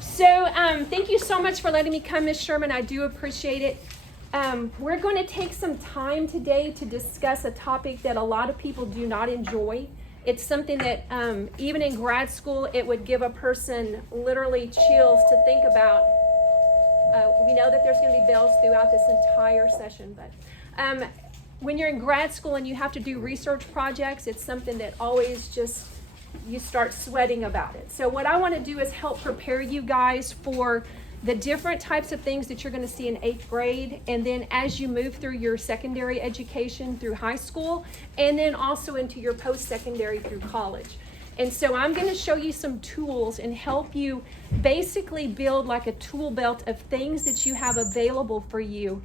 So thank you so much for letting me come, Ms. Sherman. I do appreciate it. We're going to take some time today to discuss a topic that a lot of people do not enjoy. It's something that even in grad school, it would give a person literally chills to think about. We know that there's going to be bells throughout this entire session, but when you're in grad school and you have to do research projects, it's something that always just, you start sweating about it. So what I want to do is help prepare you guys for the different types of things that you're going to see in 8th grade, and then as you move through your secondary education through high school, and then also into your post-secondary through college. And so I'm going to show you some tools and help you basically build like a tool belt of things that you have available for you,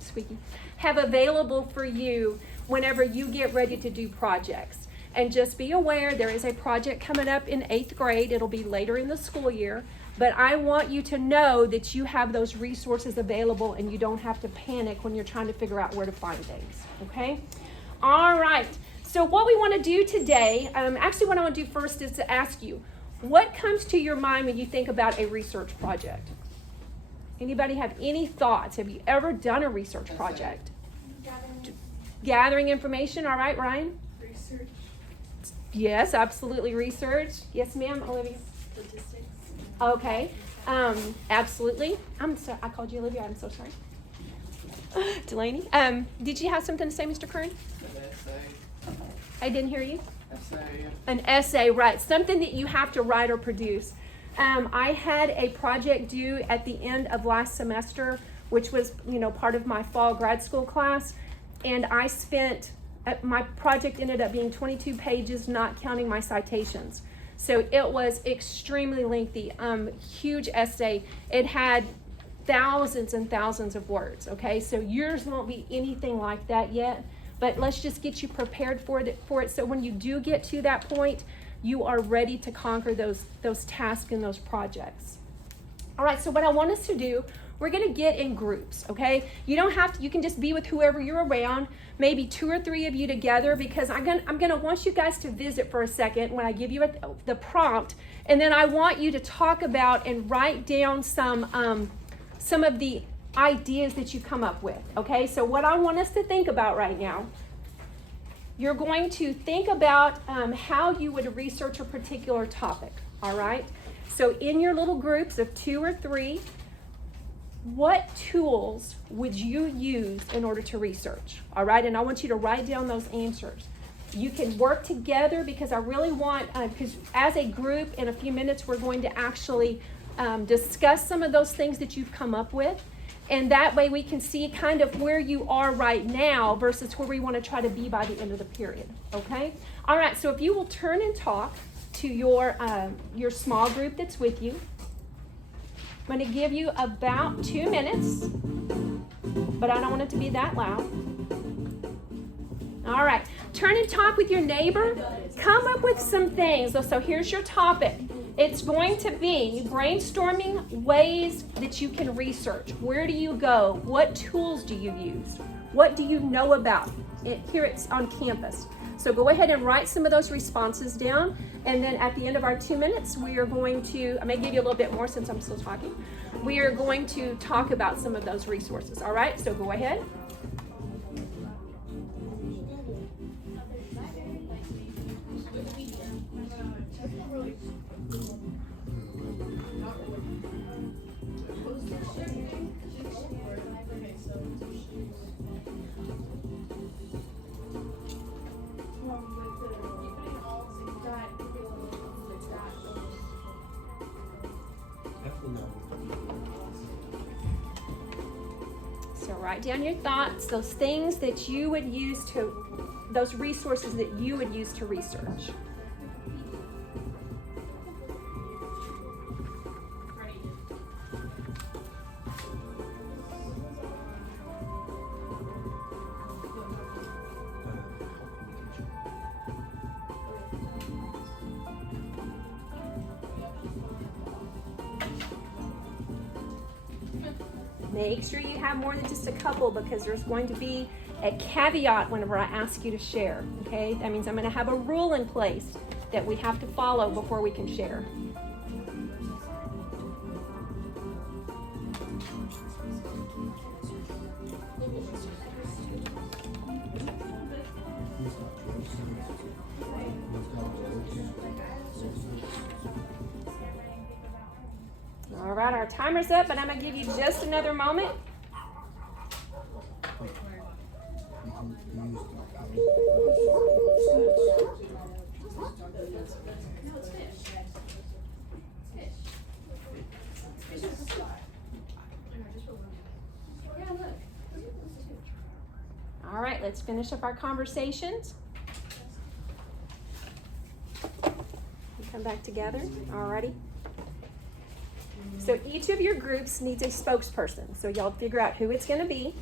squeaky, have available for you whenever you get ready to do projects. And just be aware, there is a project coming up in 8th grade. It'll be later in the school year. But I want you to know that you have those resources available and you don't have to panic when you're trying to figure out where to find things, okay? All right, so what we want to do today, actually what I want to do first is to ask you, what comes to your mind when you think about a research project? Anybody have any thoughts? Have you ever done a research project? Gathering information, all right, Ryan? Research. Yes, absolutely, research. Yes, ma'am, Olivia? Statistics. Okay, absolutely. I'm sorry, I called you Olivia, I'm so sorry. Delaney, did you have something to say, Mr. Kern? An essay. I didn't hear you. Essay. An essay, right, something that you have to write or produce. I had a project due at the end of last semester, which was, part of my fall grad school class, and I spent, my project ended up being 22 pages, not counting my citations. So it was extremely lengthy, huge essay. It had thousands and thousands of words, okay? So yours won't be anything like that yet, but let's just get you prepared for it so when you do get to that point, you are ready to conquer those tasks and those projects. All right, so what I want us to do, we're gonna get in groups, okay? You don't have to, you can just be with whoever you're around, maybe 2 or 3 of you together, because I'm gonna want you guys to visit for a second when I give you the prompt, and then I want you to talk about and write down some of the ideas that you come up with, okay? So what I want us to think about right now, you're going to think about how you would research a particular topic, all right? So in your little groups of 2 or 3, what tools would you use in order to research? All right, and I want you to write down those answers. You can work together because I really want, because as a group in a few minutes, we're going to actually discuss some of those things that you've come up with. And that way we can see kind of where you are right now versus where we want to try to be by the end of the period, okay? All right, so if you will turn and talk to your small group that's with you. I'm going to give you about 2 minutes, but I don't want it to be that loud. All right, turn and talk with your neighbor. Come up with some things. So here's your topic. It's going to be brainstorming ways that you can research. Where do you go? What tools do you use? What do you know about it here on campus? So go ahead and write some of those responses down. And then at the end of our 2 minutes, we are going to, I may give you a little bit more since I'm still talking. We are going to talk about some of those resources. All right, so go ahead. So write down your thoughts, those things that you would use those resources that you would use to research. Make sure you have more than just a couple because there's going to be a caveat whenever I ask you to share, okay? That means I'm going to have a rule in place that we have to follow before we can share. All right, our timer's up, and I'm going to give you just another moment. All right, let's finish up our conversations. Come back together. Alrighty. So each of your groups needs a spokesperson. So y'all figure out who it's going to be.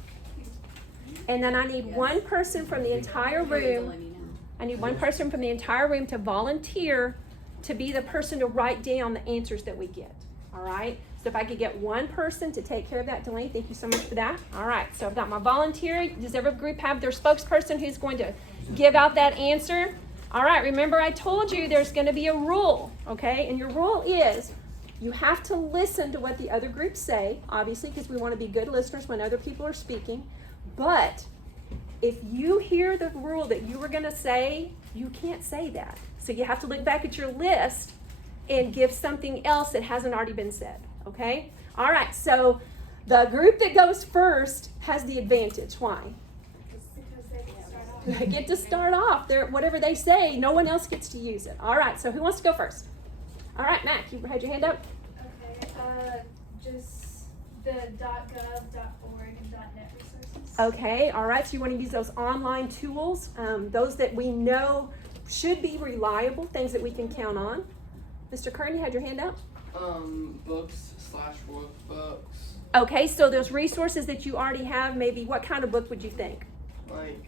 And then I need one person from the entire room. I need one person from the entire room to volunteer to be the person to write down the answers that we get. All right. So if I could get one person to take care of that, Delaney, thank you so much for that. All right. So I've got my volunteer. Does every group have their spokesperson who's going to give out that answer? All right. Remember, I told you there's going to be a rule. Okay. And your rule is you have to listen to what the other groups say, obviously, because we want to be good listeners when other people are speaking. But if you hear the rule that you were going to say, you can't say that. So you have to look back at your list and give something else that hasn't already been said. Okay? All right. So the group that goes first has the advantage. Why? They get to start off. Whatever they say, no one else gets to use it. All right. So who wants to go first? All right, Mac, you had your hand up? Okay, just the .gov, .org, and .net resources. Okay, all right, so you want to use those online tools, those that we know should be reliable, things that we can count on. Mr. Kern, you had your hand up? Books/workbooks. Okay, so those resources that you already have, maybe what kind of book would you think? Like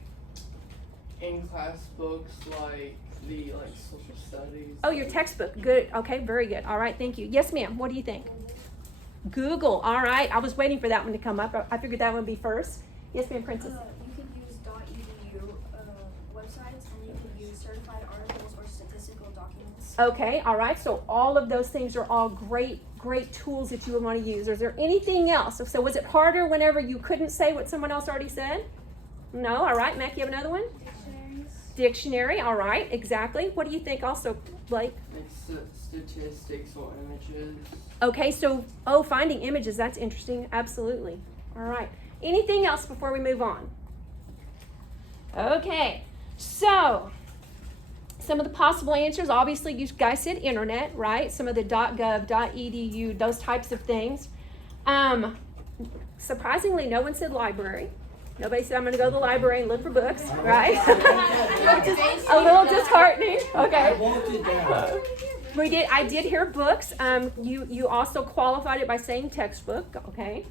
in-class books, like the social studies. Oh, your textbook. Good. Okay, very good. All right, thank you. Yes, ma'am. What do you think? Google. All right. I was waiting for that one to come up. I figured that one would be first. Yes, ma'am, Princess. You could use .edu websites, and you could use certified articles or statistical documents. Okay. All right. So all of those things are all great tools that you would want to use. Is there anything else? So was it harder whenever you couldn't say what someone else already said? No. All right. Mac, you have another one? Dictionary, all right, exactly. What do you think also, Blake? Like statistics or images. Okay, so, finding images, that's interesting. Absolutely. All right. Anything else before we move on? Okay, so some of the possible answers, obviously you guys said internet, right? Some of the .gov, .edu, those types of things. Surprisingly, no one said library. Nobody said I'm going to go to the library and look for books, right? Which is a little disheartening. Okay. I did hear books. You also qualified it by saying textbook. Okay.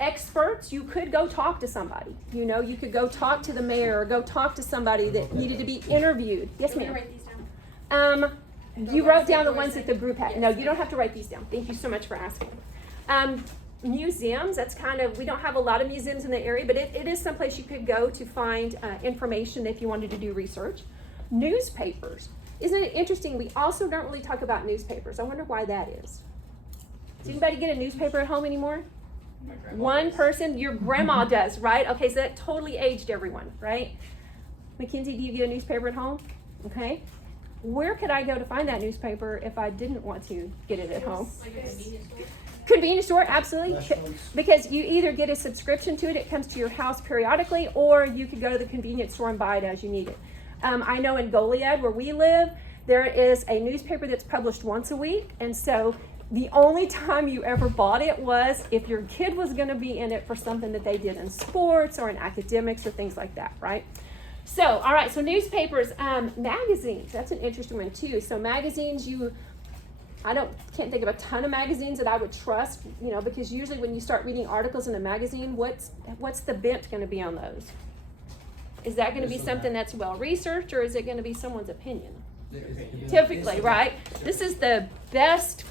Experts, you could go talk to somebody. You could go talk to the mayor or go talk to somebody that needed to be interviewed. Yes, ma'am. Write these down. You wrote down the ones that the group had. No, you don't have to write these down. Thank you so much for asking. Museums, we don't have a lot of museums in the area, but it is someplace you could go to find information if you wanted to do research. Newspapers. Isn't it interesting? We also don't really talk about newspapers. I wonder why that is. Does anybody get a newspaper at home anymore? One person, your grandma does, right? Okay, so that totally aged everyone, right? Mackenzie, do you get a newspaper at home? Okay. Where could I go to find that newspaper if I didn't want to get it at home? Like a convenience store. Convenience store, absolutely. Because you either get a subscription to it, it comes to your house periodically, or you could go to the convenience store and buy it as you need it. I know in Goliad, where we live, there is a newspaper that's published once a week, and so the only time you ever bought it was if your kid was going to be in it for something that they did in sports or in academics or things like that, right? So, all right, so newspapers, magazines, that's an interesting one too. So magazines, can't think of a ton of magazines that I would trust, because usually when you start reading articles in a magazine, what's the bent going to be on those? Is that going to be something that's well researched, or is it going to be someone's opinion? Typically, right? This is the best,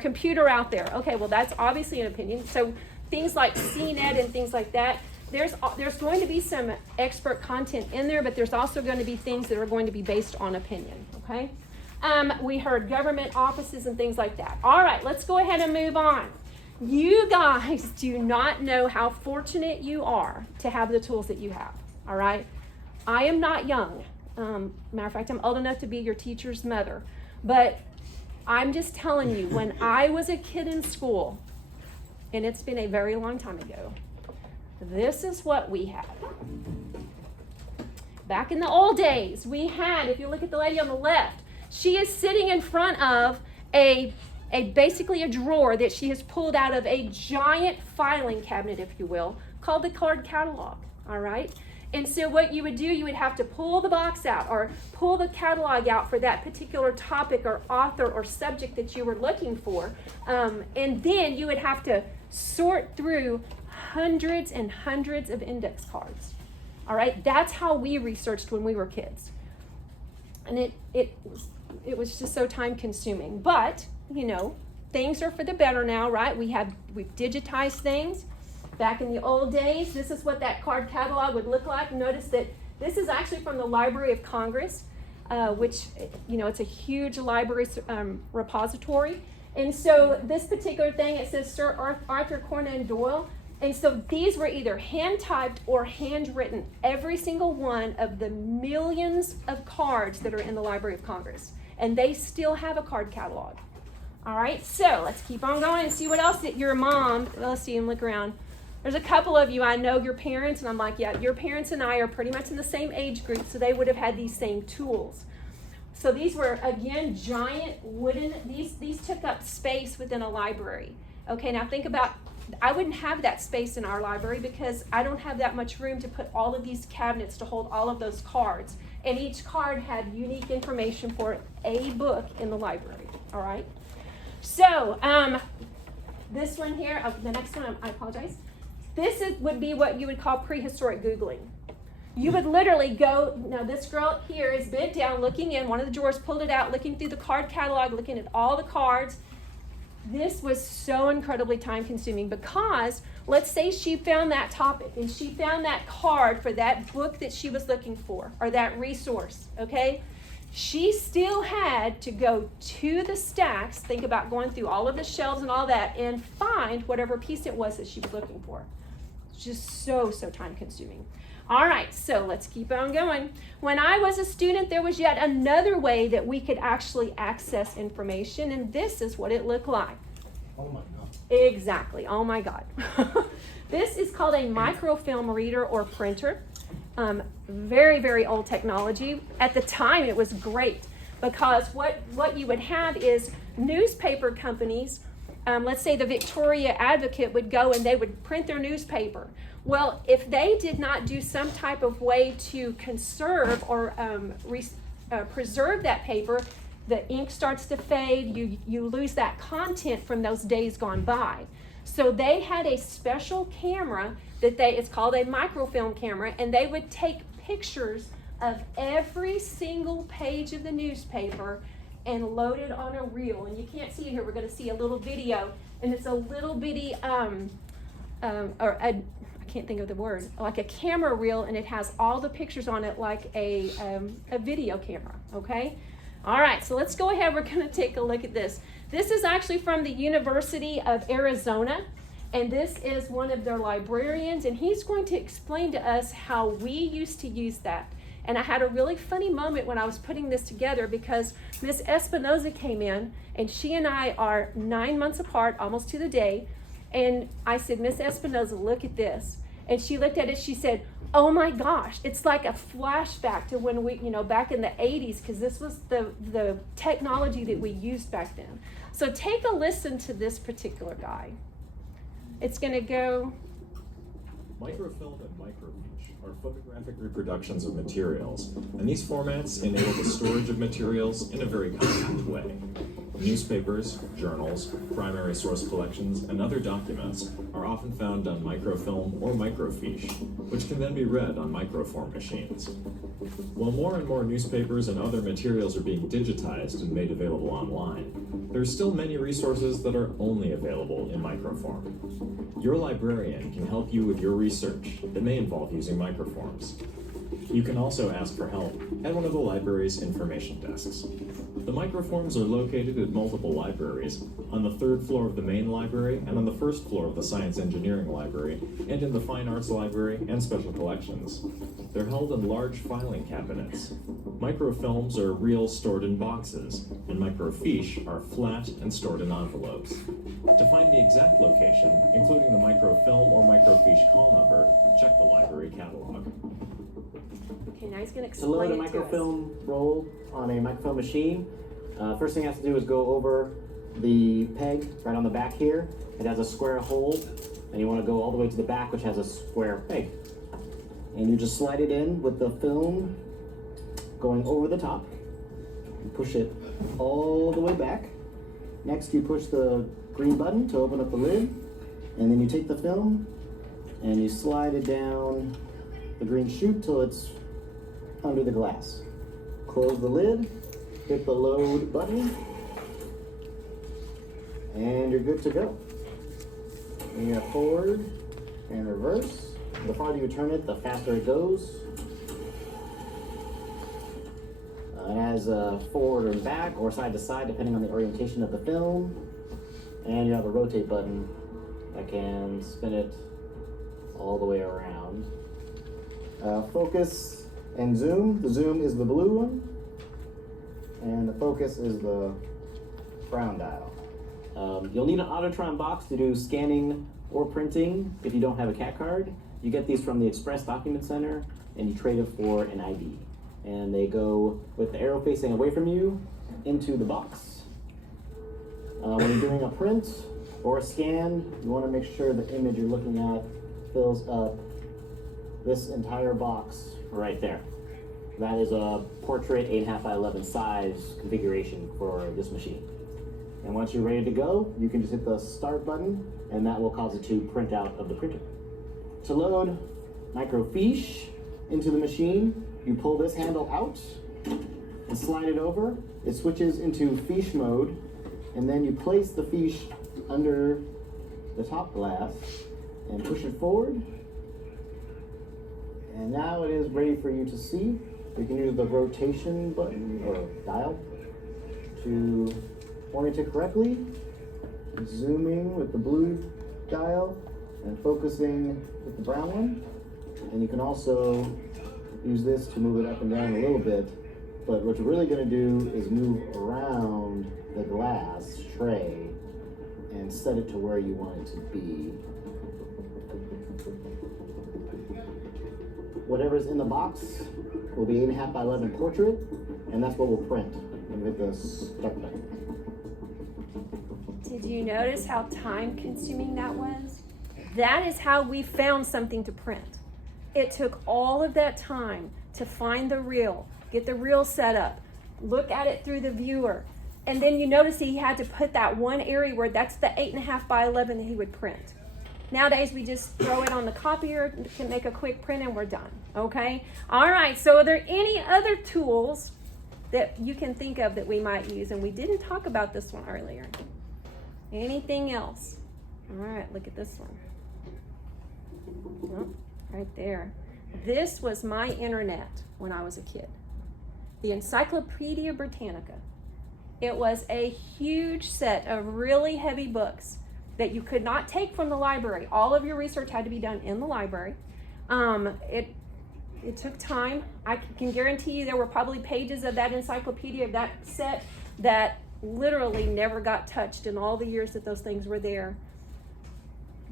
computer out there. Okay, well that's obviously an opinion. So things like CNET and things like that, there's going to be some expert content in there, but there's also going to be things that are going to be based on opinion. Okay. We heard government offices and things like that. All right, let's go ahead and move on. You guys do not know how fortunate you are to have the tools that you have. All right. I am not young. Matter of fact, I'm old enough to be your teacher's mother. But I'm just telling you, when I was a kid in school, and it's been a very long time ago, this is what we had. Back in the old days, we had, if you look at the lady on the left, she is sitting in front of basically a drawer that she has pulled out of a giant filing cabinet, if you will, called the card catalog, all right? And so what you would do, you would have to pull the box out or pull the catalog out for that particular topic or author or subject that you were looking for. And then you would have to sort through hundreds and hundreds of index cards. All right, that's how we researched when we were kids. And it was just so time consuming. But, you know, things are for the better now, right? We've digitized things. Back in the old days, this is what that card catalog would look like. Notice that this is actually from the Library of Congress, which, you know, it's a huge library repository. And so this particular thing, it says Sir Arthur Conan Doyle. And so these were either hand-typed or handwritten, every single one of the millions of cards that are in the Library of Congress. And they still have a card catalog. All right, so let's keep on going and see what else that your mom, let's see and look around. There's a couple of you, I know your parents, and I'm like, yeah, your parents and I are pretty much in the same age group, so they would have had these same tools. So these were, again, giant wooden, these took up space within a library. Okay, now think about, I wouldn't have that space in our library because I don't have that much room to put all of these cabinets to hold all of those cards. And each card had unique information for a book in the library, all right? So, this one here, the next one, I apologize. This would be what you would call prehistoric Googling. You would literally go, now this girl here is bent down, looking in, one of the drawers, pulled it out, looking through the card catalog, looking at all the cards. This was so incredibly time consuming because let's say she found that topic and she found that card for that book that she was looking for or that resource, okay? She still had to go to the stacks, think about going through all of the shelves and all that, and find whatever piece it was that she was looking for. It's just so time consuming. All right, so let's keep on going. When I was a student, there was yet another way that we could actually access information, and this is what it looked like. Oh my God. Exactly, oh my God. This is called a microfilm reader or printer. Very old technology. At the time, it was great because what you would have is newspaper companies, let's say the Victoria Advocate would go and they would print their newspaper. Well, if they did not do some type of way to conserve or preserve that paper, the ink starts to fade, you lose that content from those days gone by. So they had a special camera that it's called a microfilm camera, and they would take pictures of every single page of the newspaper and load it on a reel. And you can't see it here, we're going to see a little video, and it's a little bitty, I can't think of the word, like a camera reel, and it has all the pictures on it like a video camera, okay? All right, so let's go ahead, we're going to take a look at this. This is actually from the University of Arizona, and this is one of their librarians, and he's going to explain to us how we used to use that. And I had a really funny moment when I was putting this together because Miss Espinoza came in, and she and I are 9 months apart, almost to the day, and I said, Miss Espinoza, look at this. And she looked at it, she said, oh my gosh, it's like a flashback to when we, back in the 80s, because this was the technology that we used back then. So take a listen to this particular guy. It's going to go. Microfilm and microfiche are photographic reproductions of materials, and these formats enable the storage of materials in a very compact way. Newspapers, journals, primary source collections, and other documents are often found on microfilm or microfiche, which can then be read on microform machines. While more and more newspapers and other materials are being digitized and made available online, there are still many resources that are only available in microform. Your librarian can help you with your research that may involve using microforms. You can also ask for help at one of the library's information desks. The microforms are located at multiple libraries, on the 3rd floor of the main library and on the 1st floor of the Science Engineering Library, and in the Fine Arts Library and Special Collections. They're held in large filing cabinets. Microfilms are reels stored in boxes, and microfiche are flat and stored in envelopes. To find the exact location, including the microfilm or microfiche call number, check the library catalog. Okay, now he's going to To load explain a it to us. microfilm roll on a microfilm machine, first thing you have to do is go over the peg right on the back here. It has a square hole, and you want to go all the way to the back, which has a square peg. And you just slide it in with the film going over the top. And push it all the way back. Next, you push the green button to open up the lid, and then you take the film and you slide it down the green chute till it's under the glass. Close the lid, hit the load button, and you're good to go. And you have forward and reverse. The farther you turn it, the faster it goes. It has forward and back, or side to side, depending on the orientation of the film. And you have a rotate button that can spin it all the way around. Focus and zoom. The zoom is the blue one, and the focus is the brown dial. You'll need an Autotron box to do scanning or printing if you don't have a CAT card. You get these from the Express Document Center, and you trade it for an ID. And they go with the arrow facing away from you into the box. When you're doing a print or a scan, you want to make sure the image you're looking at fills up this entire box right there. That is a portrait 8.5 by 11 size configuration for this machine. And once you're ready to go, you can just hit the start button, and that will cause it to print out of the printer. To load microfiche into the machine, you pull this handle out and slide it over. It switches into fiche mode, and then you place the fiche under the top glass and push it forward. And now it is ready for you to see. You can use the rotation button or dial to orient it correctly, zooming with the blue dial and focusing with the brown one. And you can also use this to move it up and down a little bit, but what you're really going to do is move around the glass tray and set it to where you want it to be. Whatever's in the box will be 8.5 by 11 portrait, and that's what we'll print when you hit the start button. Did you notice how time consuming that was? That is how we found something to print. It took all of that time to find the reel, get the reel set up, look at it through the viewer. And then you notice he had to put that one area where that's the 8.5 by 11 that he would print. Nowadays, we just throw it on the copier, can make a quick print, and we're done, okay? All right, so are there any other tools that you can think of that we might use? And we didn't talk about this one earlier. Anything else? All right, look at this one. Oh, right there. This was my internet when I was a kid. The Encyclopedia Britannica. It was a huge set of really heavy books that you could not take from the library. All of your research had to be done in the library. It took time. I can guarantee you there were probably pages of that encyclopedia, of that set, that literally never got touched in all the years that those things were there.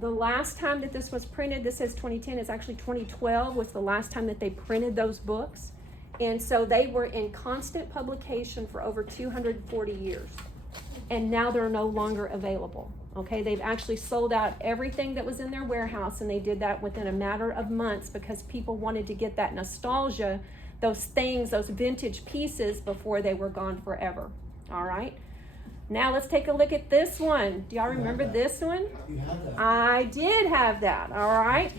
The last time that this was printed, this says 2010, it's actually 2012 was the last time that they printed those books. And so they were in constant publication for over 240 years. And now they're no longer available. Okay, they've actually sold out everything that was in their warehouse, and they did that within a matter of months because people wanted to get that nostalgia, those things, those vintage pieces before they were gone forever. All right. Now let's take a look at this one. Do y'all remember this one? You had that. I did have that. All right.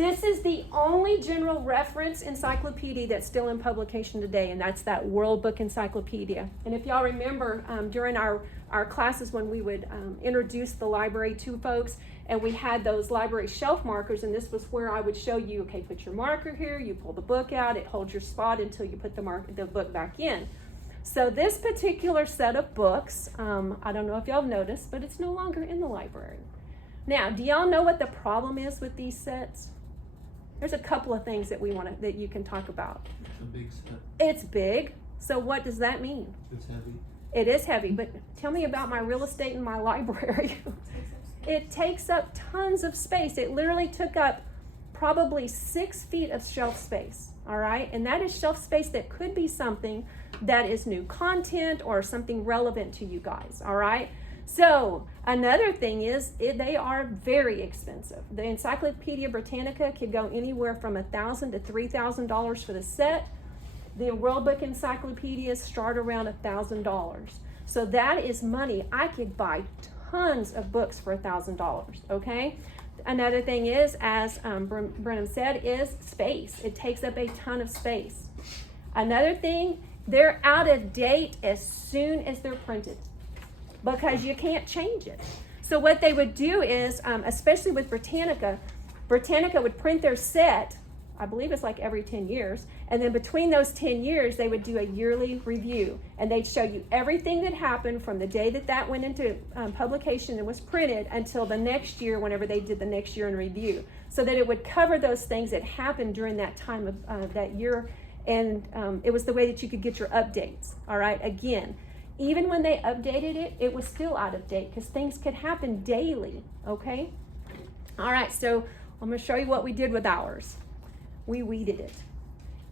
This is the only general reference encyclopedia that's still in publication today, and that's that World Book Encyclopedia. And if y'all remember, during our classes when we would introduce the library to folks, and we had those library shelf markers, and this was where I would show you, okay, put your marker here, you pull the book out, it holds your spot until you put the book back in. So this particular set of books, I don't know if y'all have noticed, but it's no longer in the library. Now, do y'all know what the problem is with these sets? There's a couple of things that that you can talk about. It's a big set. It's big. So what does that mean? It's heavy. It is heavy, but tell me about my real estate in my library. It takes up tons of space. It literally took up probably 6 feet of shelf space, all right? And that is shelf space that could be something that is new content or something relevant to you guys, all right? So another thing is they are very expensive. The Encyclopedia Britannica could go anywhere from $1,000 to $3,000 for the set. The World Book Encyclopedias start around $1,000. So that is money. I could buy tons of books for $1,000, okay? Another thing is, as Brenham said, is space. It takes up a ton of space. Another thing, they're out of date as soon as they're printed because you can't change it. So what they would do is, especially with Britannica would print their set, I believe it's like every 10 years, and then between those 10 years, they would do a yearly review, and they'd show you everything that happened from the day that went into publication and was printed until the next year, whenever they did the next year in review, so that it would cover those things that happened during that time of that year, and it was the way that you could get your updates, all right? Again, even when they updated it, it was still out of date because things could happen daily, okay? All right, so I'm going to show you what we did with ours. We weeded it.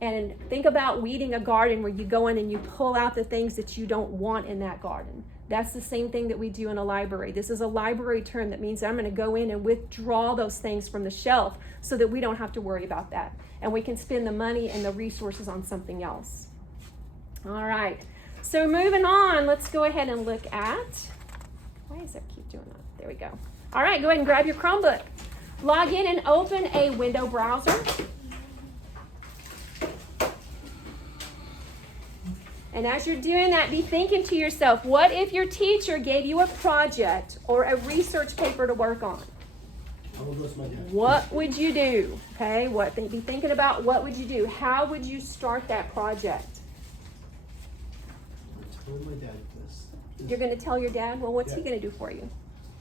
And think about weeding a garden where you go in and you pull out the things that you don't want in that garden. That's the same thing that we do in a library. This is a library term that means I'm going to go in and withdraw those things from the shelf so that we don't have to worry about that. And we can spend the money and the resources on something else. All right. So moving on, let's go ahead and look at, why does that keep doing that? There we go. All right, go ahead and grab your Chromebook. Log in and open a window browser. And as you're doing that, be thinking to yourself, what if your teacher gave you a project or a research paper to work on? What would you do? Okay, be thinking about what would you do? How would you start that project? I told my dad this. You're going to tell your dad? Well, what's he going to do for you?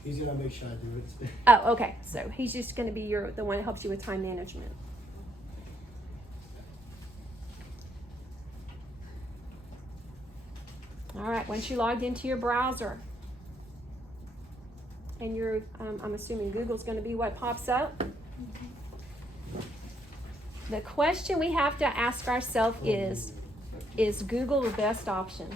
He's going to make sure I do it. Oh, okay. So he's just going to be the one that helps you with time management. All right, once you logged into your browser, and I'm assuming Google's going to be what pops up. The question we have to ask ourselves is Google the best option?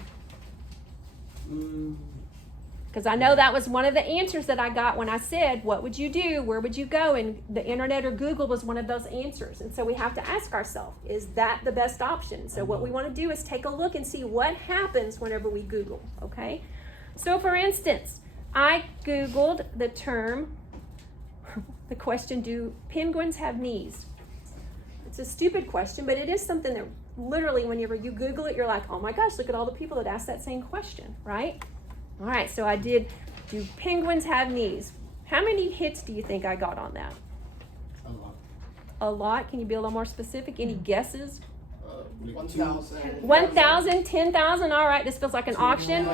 Because I know that was one of the answers that I got when I said, what would you do? Where would you go? And the internet or Google was one of those answers. And so we have to ask ourselves, is that the best option? So what we want to do is take a look and see what happens whenever we Google, okay? So for instance, I Googled the term, the question, do penguins have knees? It's a stupid question, but it is something that literally whenever you Google it, you're like, oh my gosh, look at all the people that asked that same question, right? All right, so I did, do penguins have knees? How many hits do you think I got on that? A lot. A lot? Can you be a little more specific? Any guesses? 1,000. 1,000, 10,000? All right, this feels like an auction.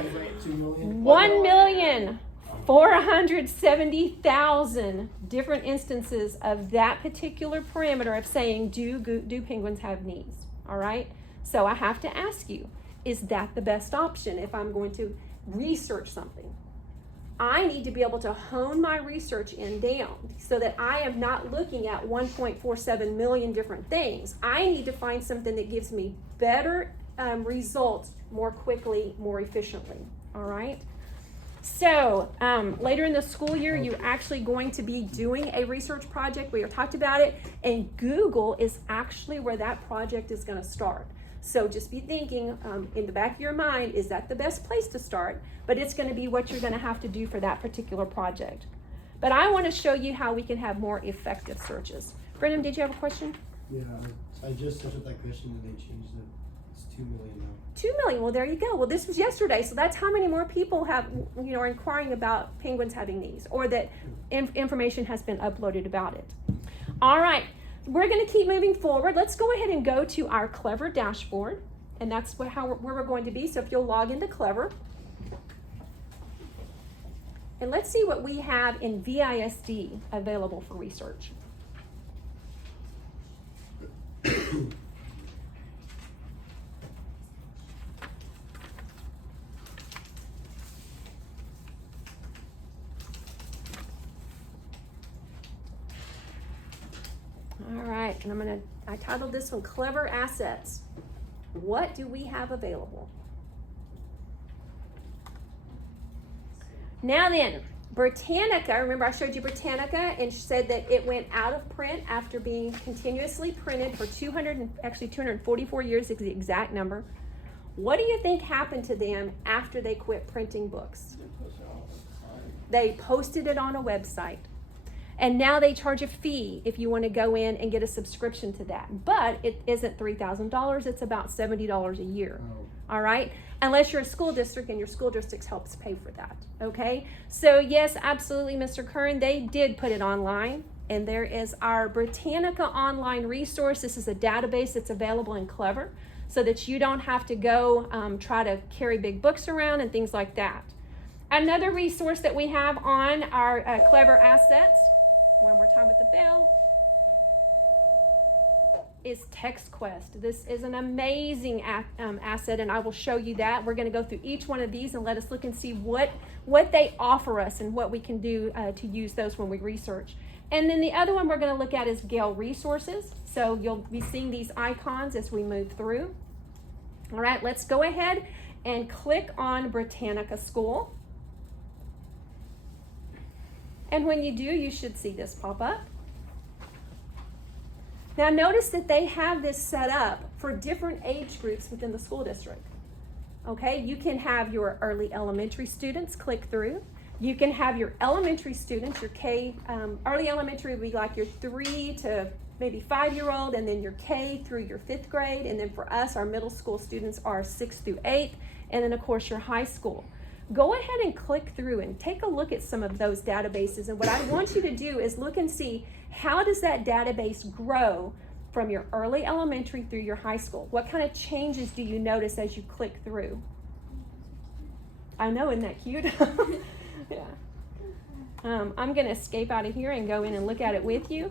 2 million. 1,470,000 different instances of that particular parameter of saying, do penguins have knees? All right, so I have to ask you, is that the best option if I'm going to research something? I need to be able to hone my research down so that I am not looking at 1.47 million different things. I need to find something that gives me better results more quickly, more efficiently. All right. So later in the school year, you're actually going to be doing a research project. We talked about it, and Google is actually where that project is going to start. So just be thinking in the back of your mind, is that the best place to start? But it's going to be what you're going to have to do for that particular project. But I want to show you how we can have more effective searches. Brenham, did you have a question? Yeah, I just searched up that question and they changed it. It's 2 million now. 2 million. Well, there you go. Well, this was yesterday, so that's how many more people have, are inquiring about penguins having these, or that information has been uploaded about it. All right, we're going to keep moving forward. Let's go ahead and go to our Clever dashboard, and that's where we're going to be. So if you'll log into Clever, and let's see what we have in VISD available for research. All right, and I titled this one Clever Assets. What do we have available? Now then, Britannica, remember I showed you Britannica and said that it went out of print after being continuously printed for 244 years is the exact number. What do you think happened to them after they quit printing books? They posted it on a website. And now they charge a fee if you want to go in and get a subscription to that. But it isn't $3,000, it's about $70 a year. Oh. All right? Unless you're a school district and your school district helps pay for that. Okay? So yes, absolutely, Mr. Curran, they did put it online. And there is our Britannica online resource. This is a database that's available in Clever so that you don't have to go try to carry big books around and things like that. Another resource that we have on our Clever Assets, one more time with the bell, is TextQuest. This is an amazing asset, and I will show you that. We're going to go through each one of these and let us look and see what they offer us and what we can do to use those when we research. And then the other one we're going to look at is Gale Resources. So you'll be seeing these icons as we move through. All right, let's go ahead and click on Britannica School. And when you do, you should see this pop up. Now notice that they have this set up for different age groups within the school district. Okay, you can have your early elementary students click through. You can have your elementary students, your K, early elementary would be like your 3 to maybe 5-year-old, and then your K through your 5th grade. And then for us, our middle school students are 6th through 8th, and then of course your high school. Go ahead and click through and take a look at some of those databases. And what I want you to do is look and see, how does that database grow from your early elementary through your high school? What kind of changes do you notice as you click through? I know, isn't that cute? Yeah. I'm going to escape out of here and go in and look at it with you.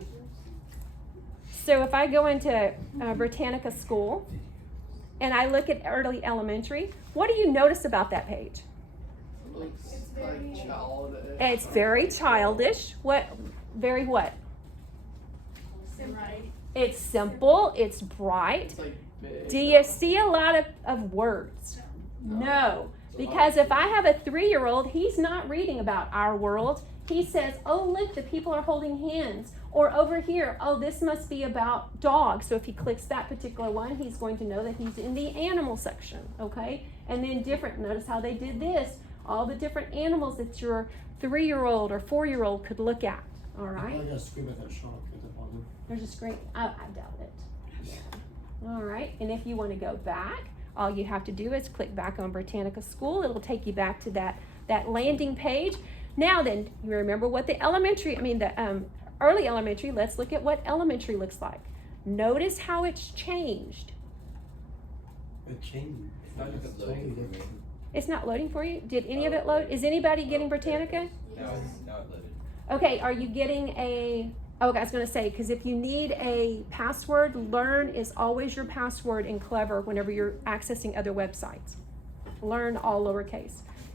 So if I go into Britannica School and I look at early elementary, what do you notice about that page? Looks like childish. It's very childish. Very what? Right. It's simple, it's bright. It's like big. Do you see a lot of words? No. Because if I have a 3-year-old, he's not reading about our world. He says, oh, look, the people are holding hands. Or over here, oh, this must be about dogs. So if he clicks that particular one, he's going to know that he's in the animal section, okay? And then notice how they did this. All the different animals that your 3-year-old or 4-year-old could look at, all right? I gotta scream at that shark at the bottom. There's a screen. I doubt it. Yeah. All right. And if you want to go back, all you have to do is click back on Britannica School. It'll take you back to that landing page. Now then, you remember what the early elementary, let's look at what elementary looks like. Notice how it's changed. It changed. It's not even loading for me. It's not loading for you? Did any of it load? Is anybody getting Britannica? Now it loaded. Okay, are you getting I was going to say, because if you need a password, Learn is always your password in Clever whenever you're accessing other websites. Learn, all lowercase.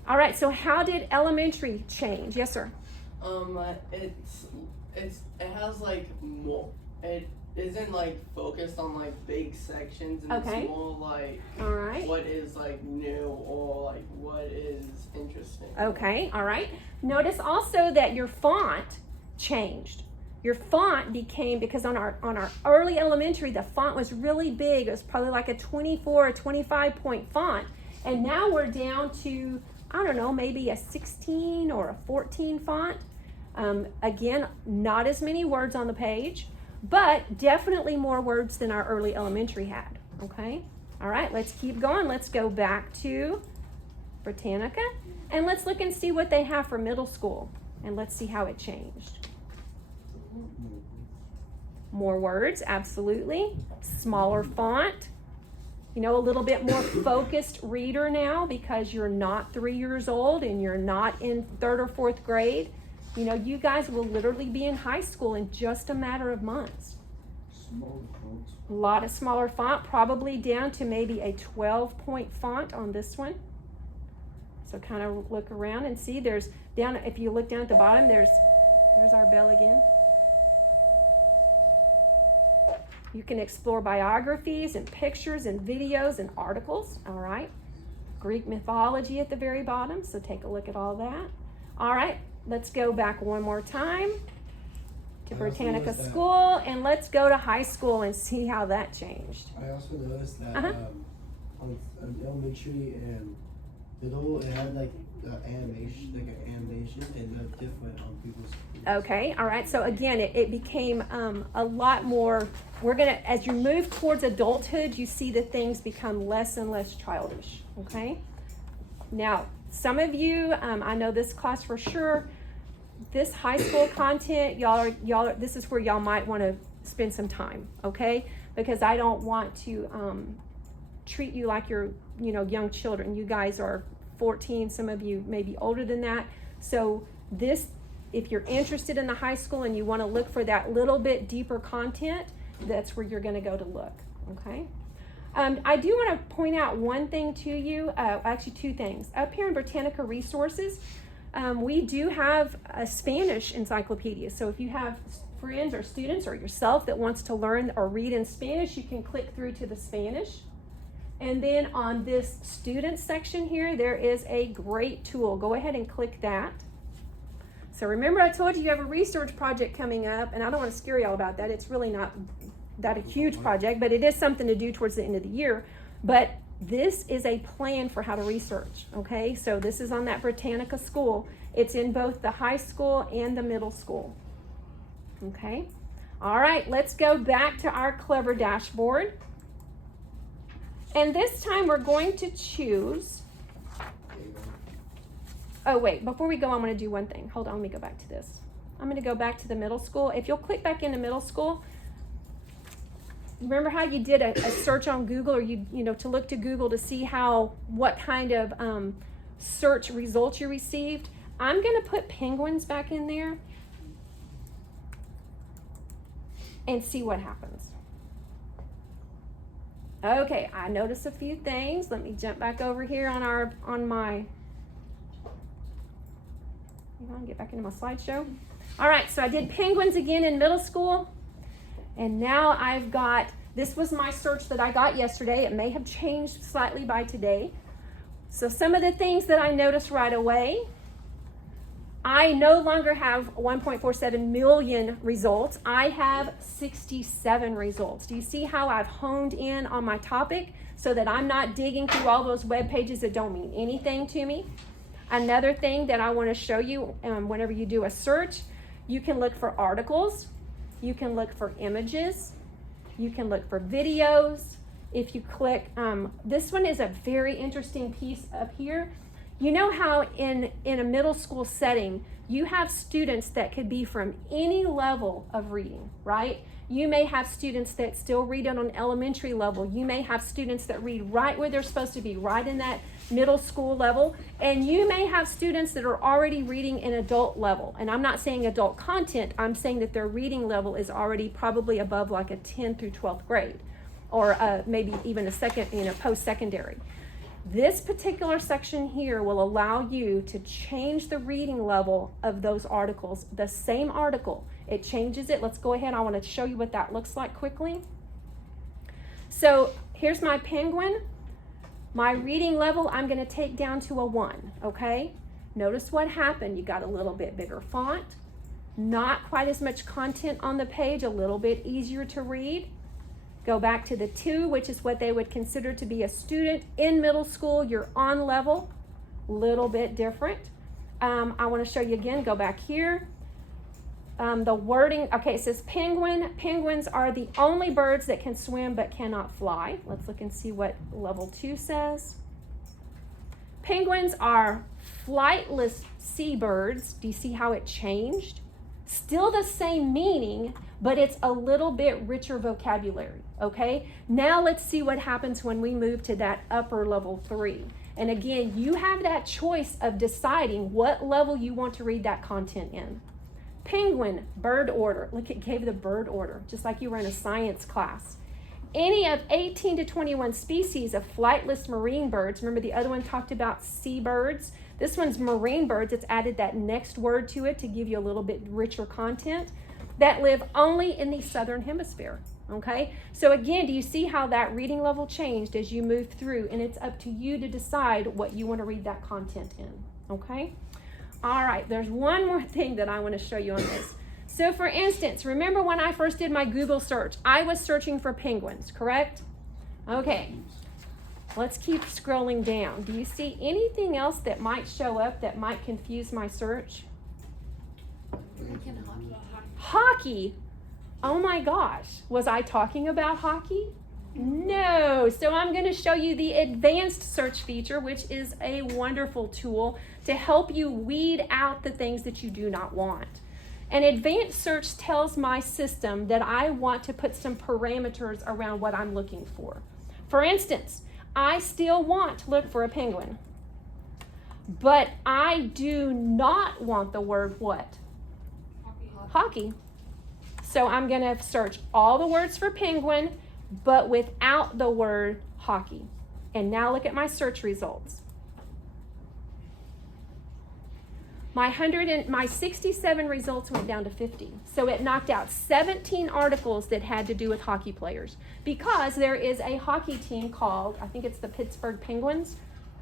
All right, so how did elementary change? Yes, sir. It has like more. It isn't like focused on like big sections, and Okay. it's more like All right. what is like new or like what is interesting. Okay, all right. Notice also that your font changed. Your font became, because on our early elementary, the font was really big. It was probably like a 24 or 25 point font. And now we're down to, I don't know, maybe a 16 or a 14 font. Again, not as many words on the page, but definitely more words than our early elementary had, okay? All right, let's keep going. Let's go back to Britannica, and let's look and see what they have for middle school, and let's see how it changed. More words, absolutely. Smaller font. You know, a little bit more focused reader now because you're not 3 years old and you're not in 3rd or 4th grade. You know, you guys will literally be in high school in just a matter of months. Smaller fonts. A lot of smaller font, probably down to maybe a 12-point font on this one. So kind of look around and see there's down, if you look down at the bottom, there's our bell again. You can explore biographies and pictures and videos and articles, all right? Greek mythology at the very bottom, so take a look at all that. All right, let's go back one more time to I also Britannica noticed that- School, and let's go to high school and see how that changed. I also noticed that Uh-huh. on elementary and middle, it had like animation, and that's different on people's. Okay, all right, so again, it became a lot more, as you move towards adulthood, you see that things become less and less childish, okay? Now, some of you, I know this class for sure, this high school content, this is where y'all might want to spend some time, okay? Because I don't want to treat you like you're, young children. You guys are 14, some of you may be older than that. So this, if you're interested in the high school and you want to look for that little bit deeper content, that's where you're going to go to look, okay? I do want to point out one thing to you, actually two things. Up here in Britannica Resources, we do have a Spanish encyclopedia. So if you have friends or students or yourself that wants to learn or read in Spanish, you can click through to the Spanish. And then on this student section here, there is a great tool. Go ahead and click that. So remember I told you have a research project coming up, and I don't want to scare y'all about that. It's really not that a huge project, but it is something to do towards the end of the year. But this is a plan for how to research, okay? So this is on that Britannica School. It's in both the high school and the middle school, okay? All right, let's go back to our Clever dashboard. And this time we're going to choose, oh wait, before we go, I'm gonna do one thing. Hold on, let me go back to this. I'm gonna go back to the middle school. If you'll click back into middle school, remember how you did a search on Google, or you to look to Google to see what kind of search results you received? I'm gonna put penguins back in there and see what happens. Okay, I noticed a few things. Let me jump back over here get back into my slideshow. All right, so I did penguins again in middle school. And now I've got, this was my search that I got yesterday. It may have changed slightly by today. So some of the things that I noticed right away, I no longer have 1.47 million results. I have 67 results. Do you see how I've honed in on my topic so that I'm not digging through all those web pages that don't mean anything to me? Another thing that I want to show you, whenever you do a search, you can look for articles, you can look for images, you can look for videos. If you click, this one is a very interesting piece up here. You know how in a middle school setting, you have students that could be from any level of reading, right? You may have students that still read it on elementary level. You may have students that read right where they're supposed to be, right in that middle school level. And you may have students that are already reading in adult level. And I'm not saying adult content, I'm saying that their reading level is already probably above like a 10th through 12th grade, or maybe even a post-secondary. This particular section here will allow you to change the reading level of those articles. The same article, it changes it. Let's go ahead. I want to show you what that looks like quickly. So here's my penguin. My reading level, I'm going to take down to a 1, okay? Notice what happened. You got a little bit bigger font, not quite as much content on the page, a little bit easier to read. Go back to the 2, which is what they would consider to be a student in middle school. You're on level, little bit different. I want to show you again, go back here. The wording, okay, it says penguin. Penguins are the only birds that can swim but cannot fly. Let's look and see what level 2 says. Penguins are flightless seabirds. Do you see how it changed? Still the same meaning, but it's a little bit richer vocabulary, okay? Now let's see what happens when we move to that upper level 3. And again, you have that choice of deciding what level you want to read that content in. Penguin, bird order. Look, it gave the bird order, just like you were in a science class. Any of 18 to 21 species of flightless marine birds. Remember the other one talked about seabirds? This one's marine birds. It's added that next word to it to give you a little bit richer content, that live only in the southern hemisphere. Okay, so again, do you see how that reading level changed as you move through? And it's up to you to decide what you want to read that content in. Okay, all right, there's one more thing that I want to show you on this. So for instance, remember when I first did my Google search, I was searching for penguins, correct? Okay, let's keep scrolling down. Do you see anything else that might show up that might confuse my search? Hockey. Oh my gosh, was I talking about hockey? No. So I'm going to show you the advanced search feature, which is a wonderful tool to help you weed out the things that you do not want. An advanced search tells my system that I want to put some parameters around what I'm looking for. For instance, I still want to look for a penguin, but I do not want the word what? Hockey. So I'm going to search all the words for penguin, but without the word hockey. And now look at my search results. My 67 results went down to 50. So it knocked out 17 articles that had to do with hockey players, because there is a hockey team called, I think it's the Pittsburgh Penguins.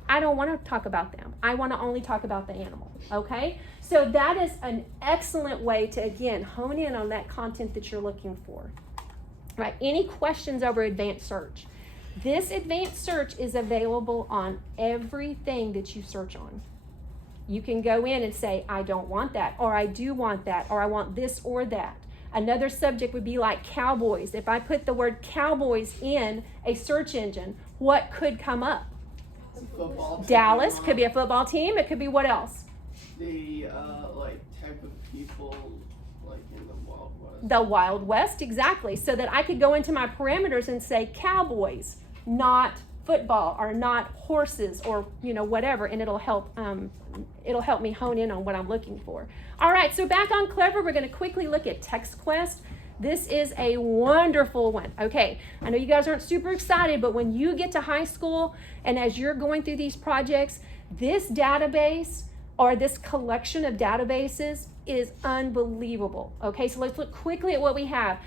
I don't want to talk about them. I want to only talk about the animal, okay? So that is an excellent way to, again, hone in on that content that you're looking for. Right, any questions over advanced search? This advanced search is available on everything that you search on. You can go in and say, I don't want that, or I do want that, or I want this or that. Another subject would be like cowboys. If I put the word cowboys in a search engine, what could come up? Football team. Dallas, could be a football team. It could be what else? The like type of people like in the Wild West. The Wild West, exactly. So that I could go into my parameters and say cowboys, not football, or not horses, or whatever, and it'll help me hone in on what I'm looking for. All right, so back on Clever, we're going to quickly look at TextQuest. This is a wonderful one. Okay, I know you guys aren't super excited, but when you get to high school and as you're going through these projects, this database or this collection of databases is unbelievable. Okay, so let's look quickly at what we have.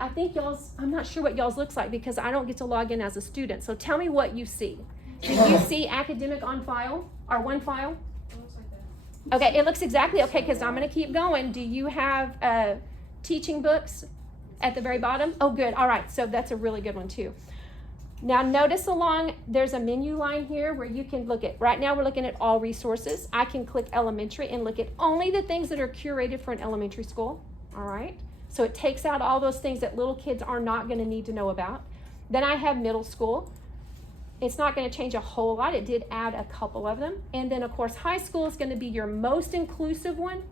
I think y'all's, I'm not sure what y'all's looks like because I don't get to log in as a student. So tell me what you see. Do you see academic on file or one file? It looks like that. Okay, it looks exactly okay because I'm going to keep going. Do you have teaching books at the very bottom? Oh, good. All right, so that's a really good one too. Now notice there's a menu line here where you can look at, right now we're looking at all resources. I can click elementary and look at only the things that are curated for an elementary school. All right, so it takes out all those things that little kids are not going to need to know about. Then I have middle school. It's not going to change a whole lot. It did add a couple of them. And then of course high school is going to be your most inclusive one.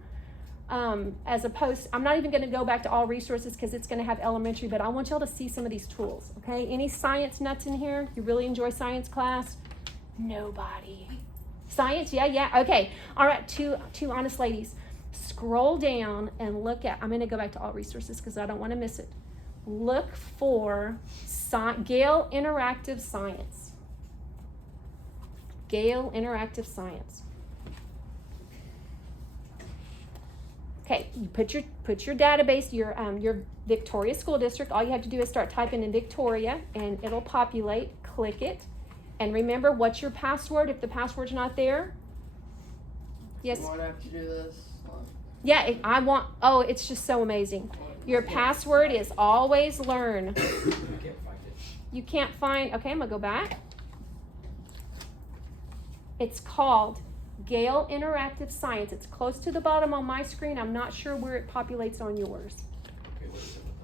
As opposed, I'm not even going to go back to all resources because it's going to have elementary, but I want y'all to see some of these tools, okay? Any science nuts in here? You really enjoy science class? Nobody. Science? Yeah, okay. All right, two honest ladies. Scroll down and look at, I'm going to go back to all resources because I don't want to miss it. Look for Gale Interactive Science. Gale Interactive Science. Okay, you put your database, your Victoria School District. All you have to do is start typing in Victoria, and it'll populate. Click it, and remember, what's your password if the password's not there? Yes. You want to have to do this? Yeah, it's just so amazing. Your password is always learn. You can't find it. You can't find. Okay, I'm gonna go back. It's called Gale Interactive Science. It's close to the bottom on my screen. I'm not sure where it populates on yours. Okay, what does it look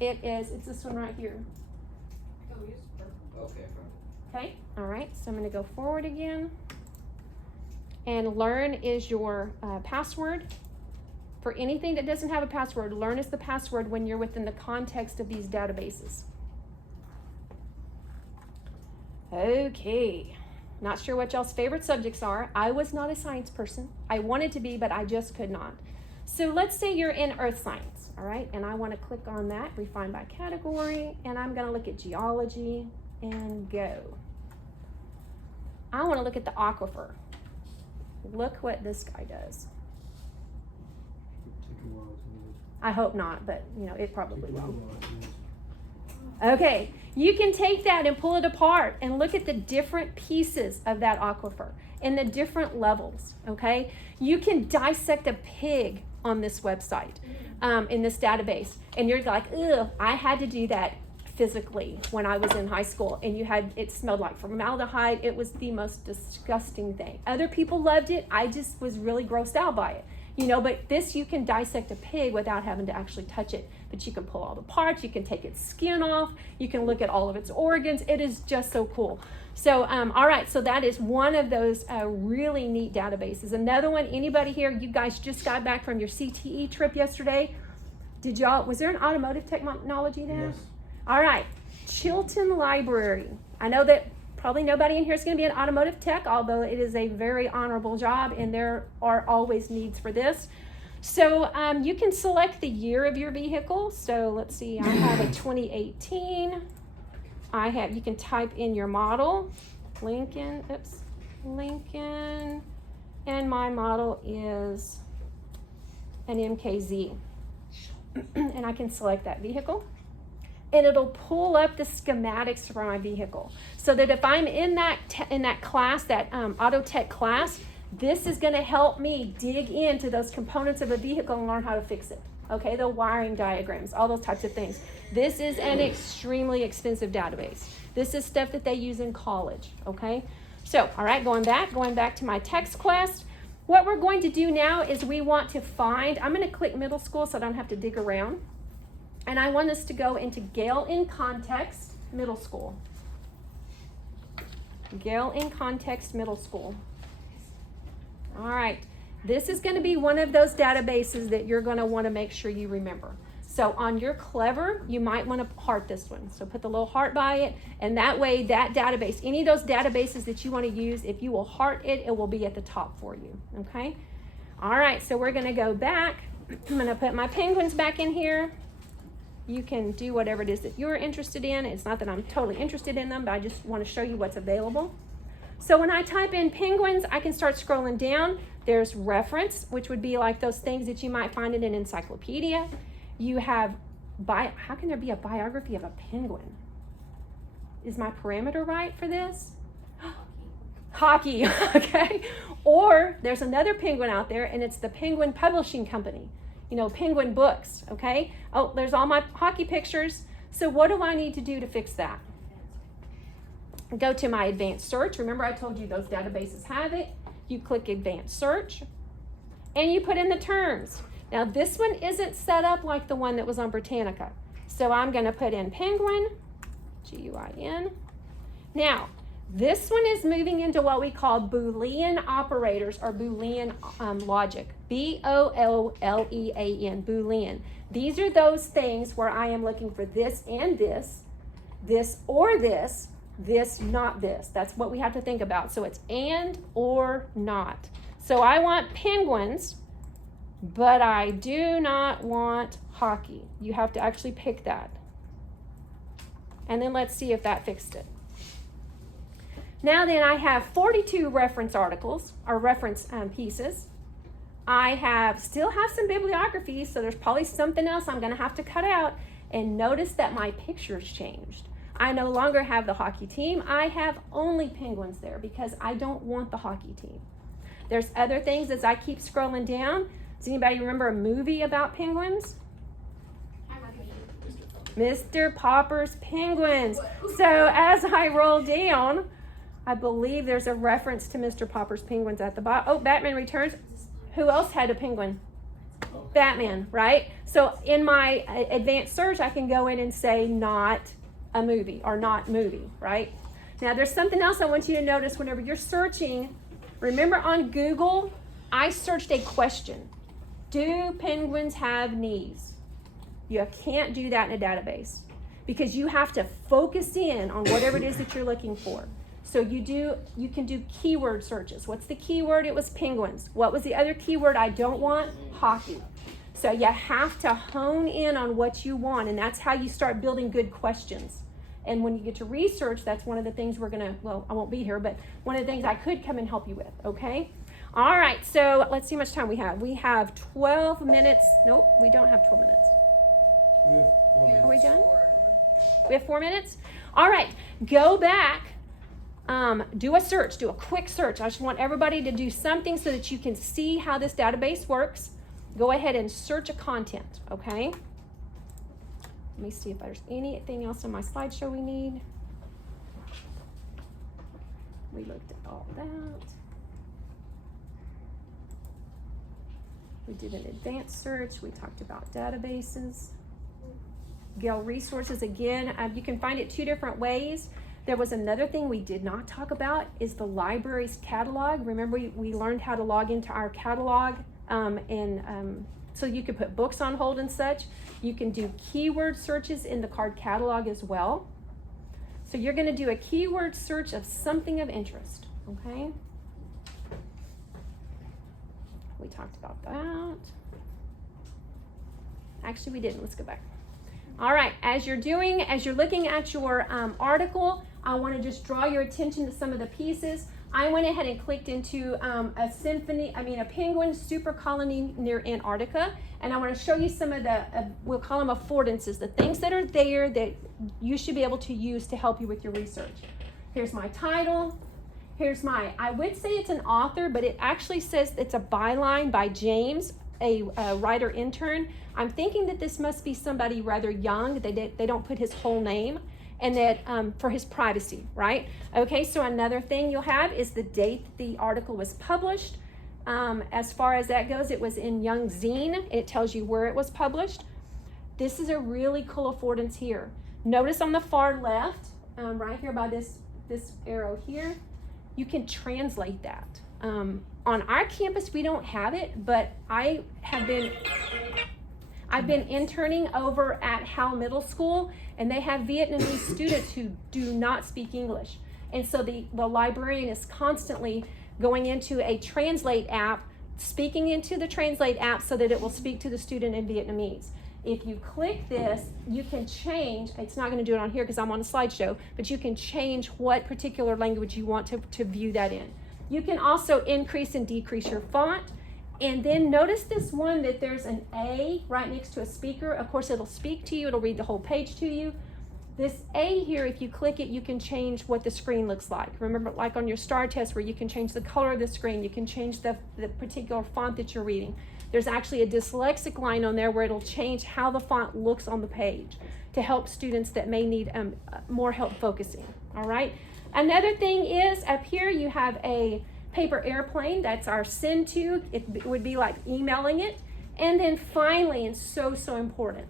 like? It's this one right here. Okay, Okay, all right, so I'm gonna go forward again. And learn is your password. For anything that doesn't have a password, learn is the password when you're within the context of these databases. Okay, not sure what y'all's favorite subjects are. I was not a science person. I wanted to be, but I just could not. So let's say you're in earth science, all right? And I wanna click on that, refine by category, and I'm gonna look at geology and go. I wanna look at the aquifer. Look what this guy does. Take a while to I hope not, but you know, it probably take a will. while to Okay, you can take that and pull it apart and look at the different pieces of that aquifer and the different levels, okay? You can dissect a pig on this website, in this database, and you're like, ugh, I had to do that physically when I was in high school, and it smelled like formaldehyde. It was the most disgusting thing. Other people loved it. I just was really grossed out by it. You know, but this, you can dissect a pig without having to actually touch it. But you can pull all the parts, you can take its skin off, you can look at all of its organs. It is just so cool. So, all right, so that is one of those really neat databases. Another one, anybody here, you guys just got back from your CTE trip yesterday. Was there an automotive technology there? Yes. All right, Chilton Library. I know that probably nobody in here is going to be an automotive tech, although it is a very honorable job, and there are always needs for this. So you can select the year of your vehicle. So let's see, I have a 2018. You can type in your model, Lincoln, and my model is an MKZ. And I can select that vehicle. And it'll pull up the schematics for my vehicle, so that if I'm in that class, that auto tech class, this is going to help me dig into those components of a vehicle and learn how to fix it. Okay, the wiring diagrams, all those types of things. This is an extremely expensive database. This is stuff that they use in college. Okay, so all right, going back to my text quest. What we're going to do now is we want to find. I'm going to click middle school so I don't have to dig around. And I want us to go into Gale in Context Middle School. Gale in Context Middle School. All right. This is going to be one of those databases that you're going to want to make sure you remember. So on your Clever, you might want to heart this one. So put the little heart by it, and that way that database, any of those databases that you want to use, if you will heart it, it will be at the top for you. Okay? All right. So we're going to go back. I'm going to put my penguins back in here. You can do whatever it is that you're interested in. It's not that I'm totally interested in them, but I just want to show you what's available. So when I type in penguins, I can start scrolling down. There's reference, which would be like those things that you might find in an encyclopedia. You have, how can there be a biography of a penguin? Is my parameter right for this? Hockey, okay. Or there's another penguin out there, and it's the Penguin Publishing Company. You know, Penguin Books, okay? Oh, there's all my hockey pictures. So what do I need to do to fix that? Go to my advanced search. Remember I told you those databases have it. You click advanced search, and you put in the terms. Now this one isn't set up like the one that was on Britannica. So I'm gonna put in penguin, G-U-I-N. Now, this one is moving into what we call Boolean operators or Boolean logic. B-O-L-L-E-A-N, Boolean. These are those things where I am looking for this and this or this not this. That's what we have to think about. So it's and or not. So I want penguins, but I do not want hockey. You have to actually pick that. And then let's see if that fixed it. Now then, I have 42 reference articles or reference pieces. I still have some bibliography, so there's probably something else I'm going to have to cut out. And notice that my picture's changed. I no longer have the hockey team. I have only penguins there because I don't want the hockey team. There's other things as I keep scrolling down. Does anybody remember a movie about penguins? Mr. Popper's Penguins. So as I roll down, I believe there's a reference to Mr. Popper's Penguins at the bottom. Oh, Batman Returns. Who else had a penguin? Batman, right? So in my advanced search, I can go in and say not a movie or not movie, right? Now there's something else I want you to notice whenever you're searching. Remember on Google, I searched a question. Do penguins have knees? You can't do that in a database because you have to focus in on whatever it is that you're looking for. So you can do keyword searches. What's the keyword? It was penguins. What was the other keyword I don't want? Hockey. So you have to hone in on what you want, and that's how you start building good questions. And when you get to research, that's one of the things we're gonna, well, I won't be here, but one of the things I could come and help you with, okay? All right, so let's see how much time we have. We have 12 minutes. Nope, we don't have 12 minutes. We have 4 minutes. Are we done? We have 4 minutes? All right, go back. Do a search, do a quick search. I just want everybody to do something so that you can see how this database works. Go ahead and search a content, okay? Let me see if there's anything else on my slideshow we need. We looked at all that. We did an advanced search. We talked about databases. Gale resources, again, you can find it 2 different ways. There was another thing we did not talk about is the library's catalog. Remember, we learned how to log into our catalog, so you could put books on hold and such. You can do keyword searches in the card catalog as well. So you're going to do a keyword search of something of interest, okay? We talked about that. Actually, we didn't. Let's go back. All right, as you're looking at your article, I want to just draw your attention to some of the pieces. I went ahead and clicked into a penguin super colony near Antarctica, and I want to show you some of the, we'll call them affordances, the things that are there that you should be able to use to help you with your research. Here's my title. Here's I would say it's an author, but it actually says it's a byline by James, a writer intern. I'm thinking that this must be somebody rather young. They don't put his whole name, and that for his privacy, right? Okay, so another thing you'll have is the date the article was published. As far as that goes, it was in Young Zine. It tells you where it was published. This is a really cool affordance here. Notice on the far left, right here by this arrow here, you can translate that. On our campus, we don't have it, but I've been interning over at Howell Middle School, and they have Vietnamese students who do not speak English. And so the librarian is constantly going into a translate app, speaking into the translate app so that it will speak to the student in Vietnamese. If you click this, you can change, it's not going to do it on here because I'm on a slideshow, but you can change what particular language you want to view that in. You can also increase and decrease your font. And then notice this one that there's an A right next to a speaker. Of course, it'll speak to you. It'll read the whole page to you. This A here, if you click it, you can change what the screen looks like. Remember, like on your STAR test where you can change the color of the screen, you can change the particular font that you're reading. There's actually a dyslexic line on there where it'll change how the font looks on the page to help students that may need more help focusing, all right? Another thing is up here you have a paper airplane. That's our send to. It would be like emailing it. And then finally, and so important,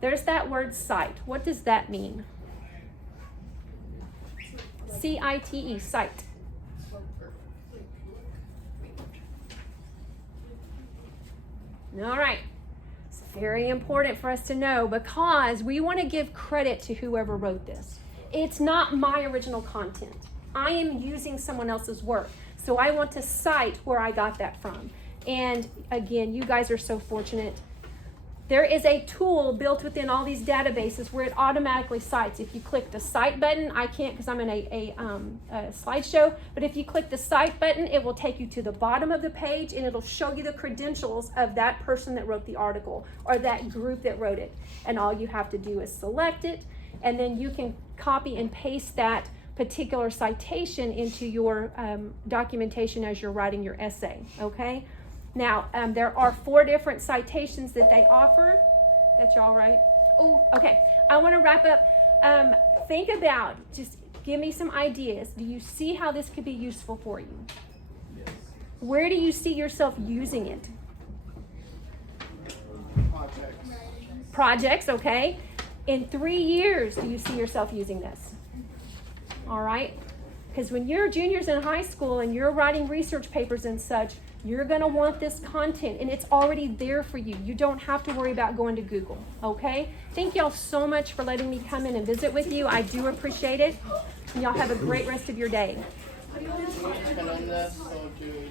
there's that word cite. What does that mean? C-I-T-E, cite. All right. It's very important for us to know because we want to give credit to whoever wrote this. It's not my original content. I am using someone else's work. So I want to cite where I got that from. And again, you guys are so fortunate. There is a tool built within all these databases where it automatically cites. If you click the cite button, I can't because I'm in a slideshow, but if you click the cite button, it will take you to the bottom of the page and it'll show you the credentials of that person that wrote the article or that group that wrote it. And all you have to do is select it, and then you can copy and paste that particular citation into your documentation as you're writing your essay, okay? Now, there are 4 different citations that they offer. That's y'all right? Oh, okay. I want to wrap up. Think about just Give me some ideas. Do you see how this could be useful for you? Yes. Where do you see yourself using it? Projects, okay. In 3 years, do you see yourself using this? All right. Because when you're juniors in high school and you're writing research papers and such, you're going to want this content, and it's already there for you. You don't have to worry about going to Google, okay? Thank y'all so much for letting me come in and visit with you. I do appreciate it. Y'all have a great rest of your day. Can on this, so do